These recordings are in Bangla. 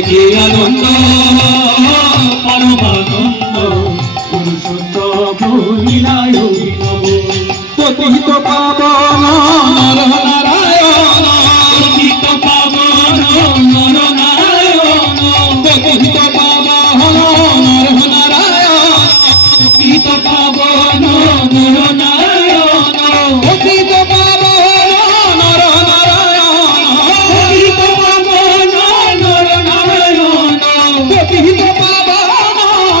কি আনন্দ পরমানন্দ পুরুষোত্তম লীলায় অভিনব পতিত পাবন নর নারায়ণ পতিত পাবন নর নারায়ণ পতিত পাবন নর নারায়ণ পতিত পাবন নর নারায়ণ পতিত পাবন নর নারায়ণ পতিত পাবন নর নারায়ণ পতিত পাবন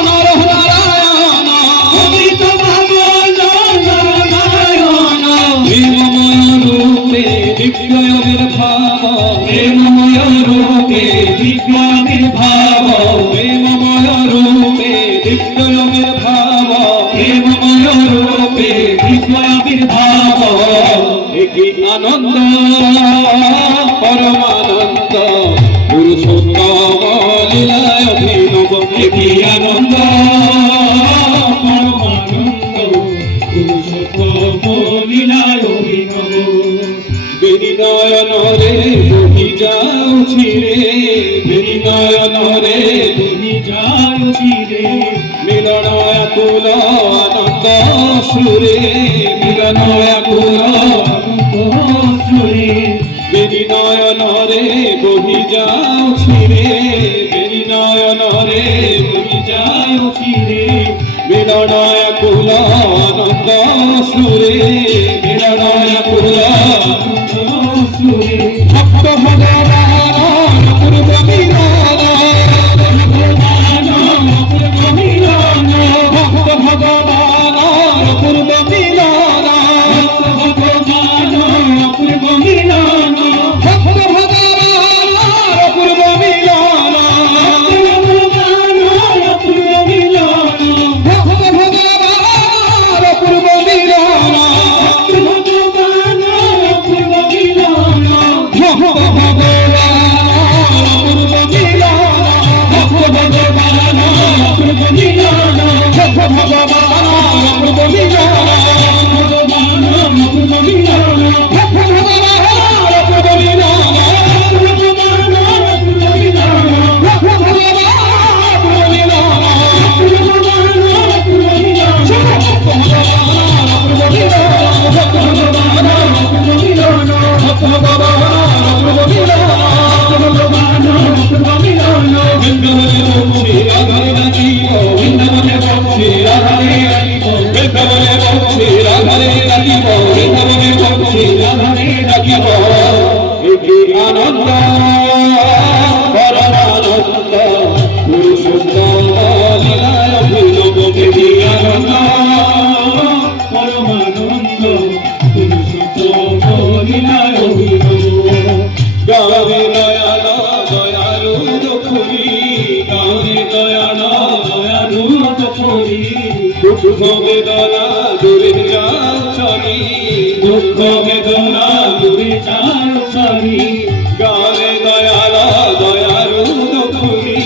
নর নারায়ণ পতিত পাবন নর নারায়ণ প্রেমময় রূপে দিব্যয়ের ভাব প্রেমময় রূপে দিব্যয়ের ভাব প্রেমময় রূপে দিব্যয়ের ভাব প্রেমময় রূপে দিব্যয়ের ভাব কি আনন্দ পরমানন্দ পুরুষোত্তম লীলায় অভিনব কি আনন্দ পরমানন্দ পুরুষোত্তম লীলায় অভিনব বেনিনয়ন রে বহি যাউছি রে বেনিনয়ন রে বহি যাউছি রে মিলন আকুল আনন্দ সুরে মিলন আকুল আনন্দ সুরে বেনিনয়ন রে বহি যাউছি রে বেনিনয়ন রে বহি যাউছি রে মিলন আকুল আনন্দ সুরে মিলন আকুল আনন্দ সুরে ভক্ত ভগবান পূর্ব মিলন পূর্ব মিলন ভক্ত ভগবান পূর্ব মিলন ভগবান পূর্ব মিলন ভক্ত ভগবান পূর্ব মিলন ভগবান পূর্ব মিলন ভক্ত ভগবান পূর্ব মিলন ভগবান পূর্ব মিলন ভক্ত ভগবান পূর্ব মিলন ভক্ত ভগবান পূর্ব মিলন ভক্ত ভগবান পূর্ব মিলন ভগবান পূর্ব মিলন ভক্ত ভগবান পূর্ব মিলন ভগবান পূর্ব মিলন ভক্ত ভগবান পূর্ব মিলন ভগবান পূর্ব মিলন ভক্ত ভগবান পূর্ব মিলন ভক্ত ভগবান পূর্ব মিলন ভক্ত ভগবান পূর্ব মিলন ভগবান পূর্ব মিলন বৃন্দাবনে বংশী রাধারে রাখিব বৃন্দাবনে বংশী রাধারে রাখিব বৃন্দাবনে বংশী রাধারে রাখিব বৃন্দাবনে বংশী রাধারে রাখিব কি আনন্দ পরমানন্দ পুরুষোত্তম লীলায় অভিনব কি আনন্দ পরমানন্দ পুরুষোত্তম লীলায় অভিনব গানে দয়াল দয়ালু দুখুরি গানে দয়াল দয়ালু দুখুরি দুঃখ বেদনা দূরে যাও চলি দুঃখ বেদনা দূরে যাও চলি গানে দয়াল দয়ালু দুখুরি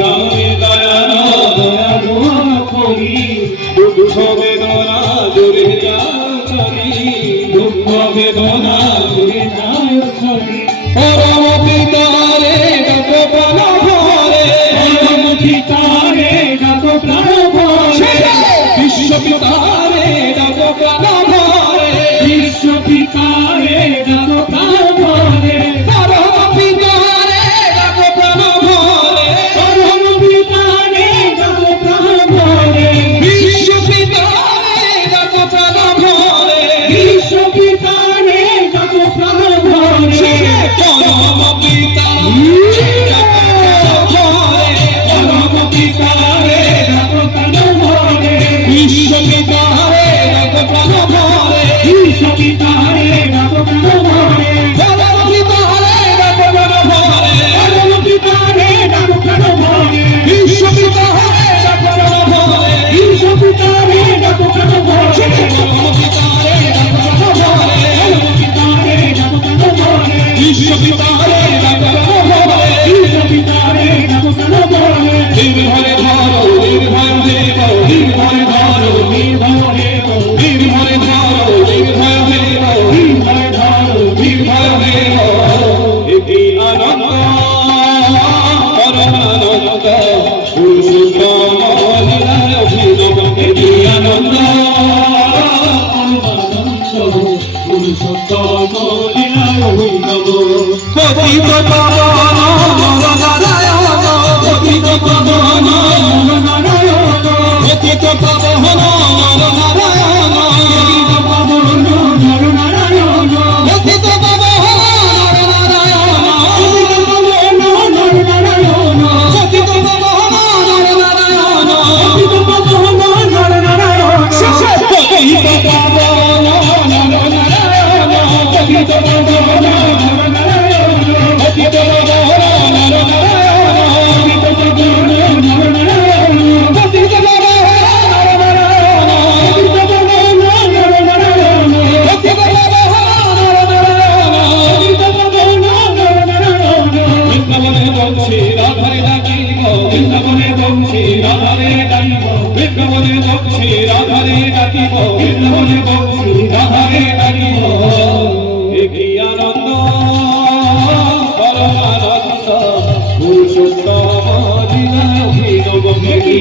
গানে দয়াল দয়ালু দুখুরি দুঃখ বেদনা দূরে যাও চলি দুঃখ বেদনা দূরে যাও চলি পরম পিতারে ডাক প্রাণ ভরে পরম পিতারে ডাক প্রাণ ভরে বিশ্ব পিতারে ডাক প্রাণ ভরে বিশ্ব পিতারে ডাক প্রাণ ভরে পরম পিতারে ডাক প্রাণ ভরে পরম পিতারে ডাক প্রাণ ভরে বিশ্ব পিতারে ডাক প্রাণ ভরে বিশ্ব পিতারে ডাক প্রাণ ভরে পরম পিতা পরম পিতারে ডাক প্রাণ ভরে বিশ্ব পিতা বংশী রাধারে ডাকিব বৃন্দাবনে বংশী রাধারে ডাকিব বৃন্দাবনে বংশী রাধারে ডাকিব বৃন্দাবনে বংশী রাধারে ডাকিব কি আনন্দ পরমানন্দ পুরুষোত্তম লীলা অভিনব কি